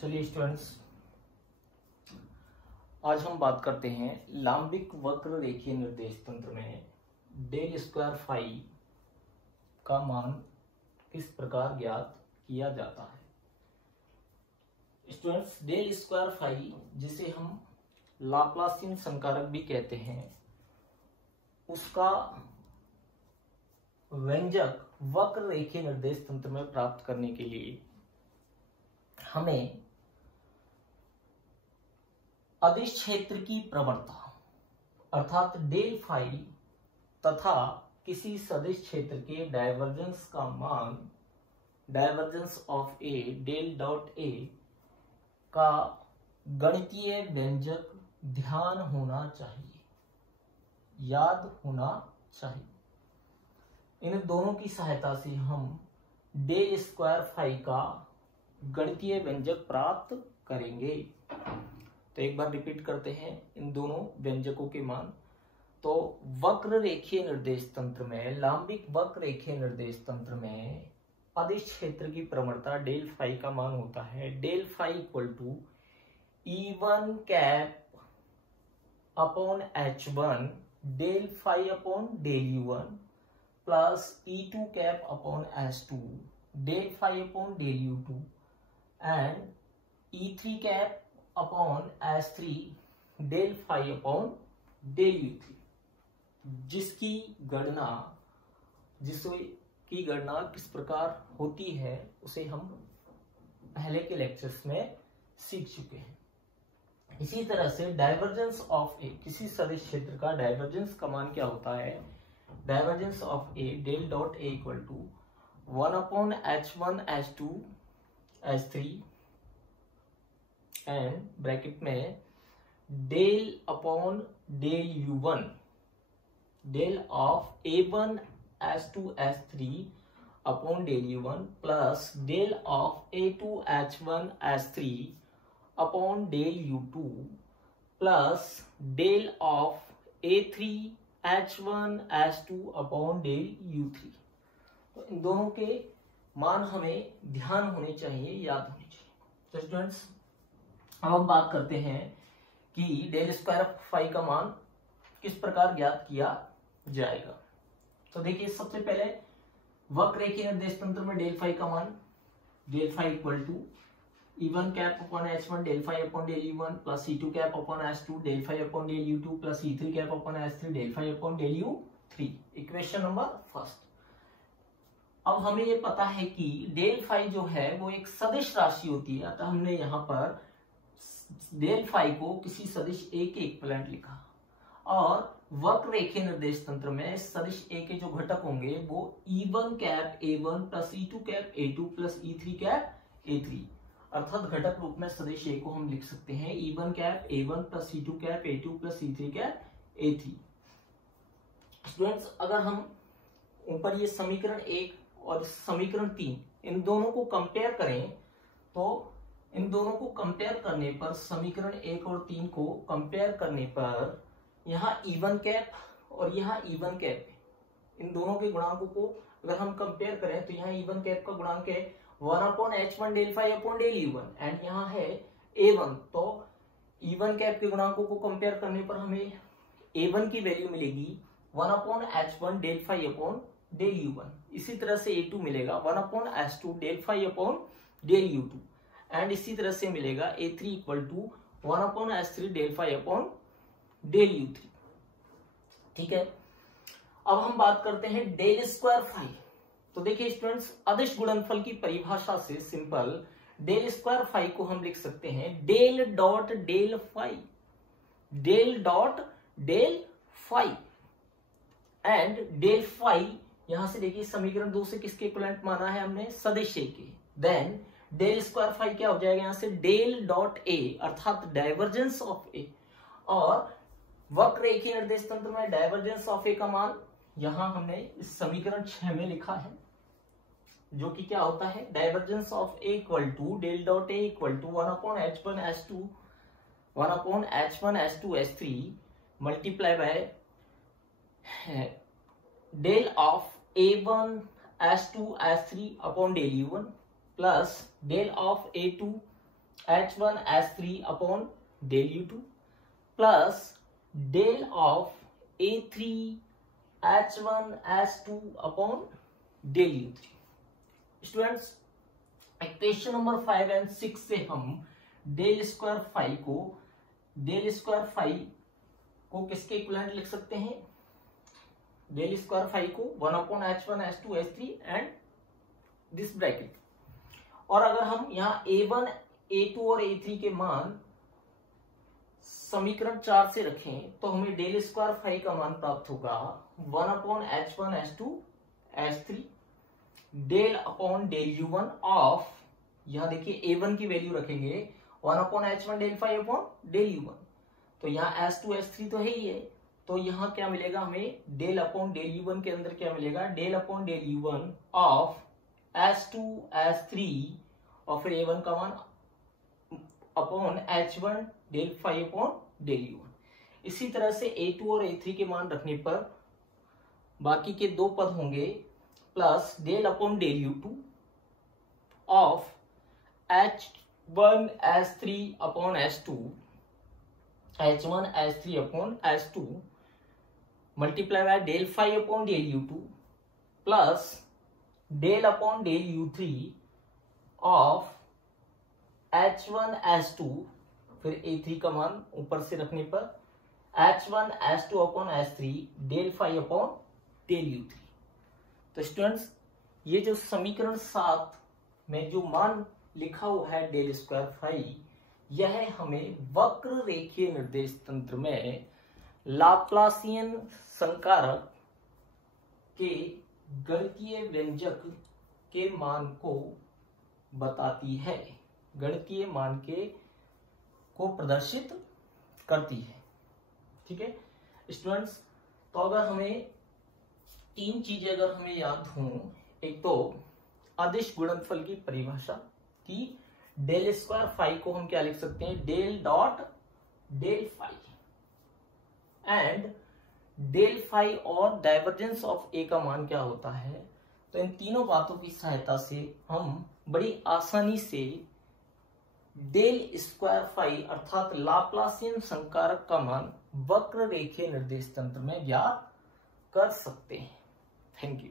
चलिए स्टूडेंट्स, आज हम बात करते हैं लांबिक वक्र रेखीय निर्देश तंत्र में डेल स्क्वायर फाई का मान किस प्रकार ज्ञात किया जाता है। स्टूडेंट्स, डेल स्क्वायर फाई जिसे हम लाप्लासियन संकारक भी कहते हैं, उसका व्यंजक वक्र रेखीय निर्देश तंत्र में प्राप्त करने के लिए हमें अदिश क्षेत्र की प्रवणता अर्थात डेल फाई तथा किसी सदिश क्षेत्र के डायवर्जेंस का मान divergence of A del dot A का गणितीय व्यंजक ध्यान होना चाहिए, याद होना चाहिए। इन दोनों की सहायता से हम डेल स्क्वायर फाई का गणितीय व्यंजक प्राप्त करेंगे। तो एक बार रिपीट करते हैं इन दोनों व्यंजकों के मान। तो वक्र रेखीय निर्देश तंत्र में, लांबिक वक्र रेखीय निर्देश तंत्र में अदिश क्षेत्र की प्रवणता डेल फाई का मान होता है del phi equal to E1 cap upon H1 del phi upon del U1 plus E2 cap upon H2 del phi upon del U2 and E3 cap upon H3 del phi upon del U3, जिसकी गणना किस प्रकार होती है उसे हम पहले के लेक्चर्स में सीख चुके हैं। इसी तरह से डाइवर्जेंस ऑफ ए, किसी सदिश क्षेत्र का डाइवर्जेंस का मान क्या होता है, divergence of A del dot A equal to 1 upon H1 H2 H3 and bracket में del upon del U1 del of A1 H2 H3 upon del U1 plus del of A2 H1 H3 upon del U2 plus del of A3 H1 H2 upon del U3। तो इन दोनों के मान हमें ध्यान होने चाहिए, याद होने चाहिए। तो स्टूडेंट्स, अब हम बात करते हैं कि डेल स्क्वायर फाई का मान किस प्रकार ज्ञात किया जाएगा। तो देखिए, सबसे पहले वक्र रेखीय निर्देश तंत्र में डेल फाई का मान del phi equal to E1 cap upon H1 del phi upon del U1 plus E2 cap upon H2 del phi upon del U2 plus E3 cap upon H3 del phi upon del U3। Equation number first. अब हमें ये पता है कि del phi जो है वो एक सदिश राशि होती है, अतः हमने यहाँ पर डेल फाई को किसी सदिश ए के इक्विवेलेंट लिखा और वक्र रेखीय निर्देश तंत्र में सदिश ए के जो घटक होंगे वो E1 cap A1 plus E2 cap A2 plus E3 cap A3, अर्थात घटक रूप में सदिश ए को हम लिख सकते हैं E1 cap A1 plus E2 cap A2 plus E3 cap A3। Students, अगर हम ऊपर ये समीकरण 1 और समीकरण 3 इन दोनों को कंपेयर करें तो इन दोनों को कंपेयर करने पर, समीकरण 1 और 3 को कंपेयर करने पर यहाँ E1 कैप और यहाँ E1 कैप, इन दोनों के गुणांकों को अगर हम कंपेयर करें तो यहाँ E1 कैप का गुणांक है 1 upon H1 del phi upon del U1 and यहाँ है A1। तो E1 कैप के गुणांकों को कंपेयर करने पर हमें A1 की वैल्यू मिलेगी 1 upon H1 del phi upon del U1। इसी तरह से A2 मिलेगा 1 upon H2 del phi upon del U2 and इसी तरह से मिलेगा A3 equal to 1 upon H3 del phi upon del U3। ठीक है, अब हम बात करते हैं डेल स्क्वायर फाई। तो देखिए स्टूडेंट्स, अदिश गुणनफल की परिभाषा से सिंपल डेल स्क्वायर फाई को हम लिख सकते हैं del dot del phi, del dot del phi and del phi. यहां से देखिए समीकरण 2 से किसके इक्विवेलेंट माना है हमने, सदिश ए के। देन डेल स्क्वायर फाई क्या हो जाएगा यहाँ से, डेल डॉट ए अर्थात डाइवर्जेंस ऑफ ए, और वक्र रेखीय निर्देश तंत्र में डाइवर्जेंस ऑफ ए का मान यहां हमने इस समीकरण 6 में लिखा है, जो कि क्या होता है, divergence of A equal to del dot A equal to 1 upon H1 H2 1 upon H1 H2 H3 multiply by del of A1 H2 H3 upon del U1 plus del of A2 h1s3 upon del u2 plus del of a3 h1s2 upon del u3। Students, equation number 5 and 6 से हम del square phi को किसके equivalent लिख सकते हैं? Del square phi को 1 upon h1 h2 h3 and this bracket. और अगर हम यहाँ a1 a2 और a3 के मान समीकरण 4 से रखें तो हमें डेल स्क्वायर फाई का मान प्राप्त होगा 1 upon h1 h2 h3 del upon del u1 of, यहां देखिए a1 की वैल्यू रखेंगे 1 upon h1 del phi upon del u1, तो यहाँ h2 h3 तो है ही है, तो यहाँ क्या मिलेगा हमें? डेल अपॉन डेल u1 के अंदर क्या मिलेगा? Del upon del u1 of h2 h3 और फिर a1 का मान upon h1 del phi upon del u1। इसी तरह से a2 और a3 के मान रखने पर बाकी के दो पद होंगे plus del upon del u2 of h1 h3 upon h2 h1 h3 upon h2 multiply by del phi upon del u2 plus del upon del u3 of h1 h2 फिर a3 का मान ऊपर से रखने पर h1 h2 upon h3 del phi upon del u3। तो students, ये जो समीकरण 7 में जो मान लिखा हुआ है डेल स्क्वायर फाई, यह हमें वक्र रेखीय निर्देश तंत्र में लाप्लासियन संकारक के गणितीय व्यंजक के मान को बताती है, गणितीय मान को प्रदर्शित करती है। ठीक है स्टूडेंट्स, तो अगर हमें तीन चीजें अगर हमें याद हों, एक तो अदिश गुणनफल की परिभाषा कि डेल स्क्वायर फाई को हम क्या लिख सकते हैं? Del dot del phi, and del phi और डाइवर्जेंस ऑफ ए का मान क्या होता है। तो इन तीनों बातों की सहायता से हम बड़ी आसानी से डेल स्क्वायर फाई अर्थात लाप्लासियन संकारक का मान वक्र रेखीय निर्देश तंत्र में ज्ञात कर सकते हैं। Thank you.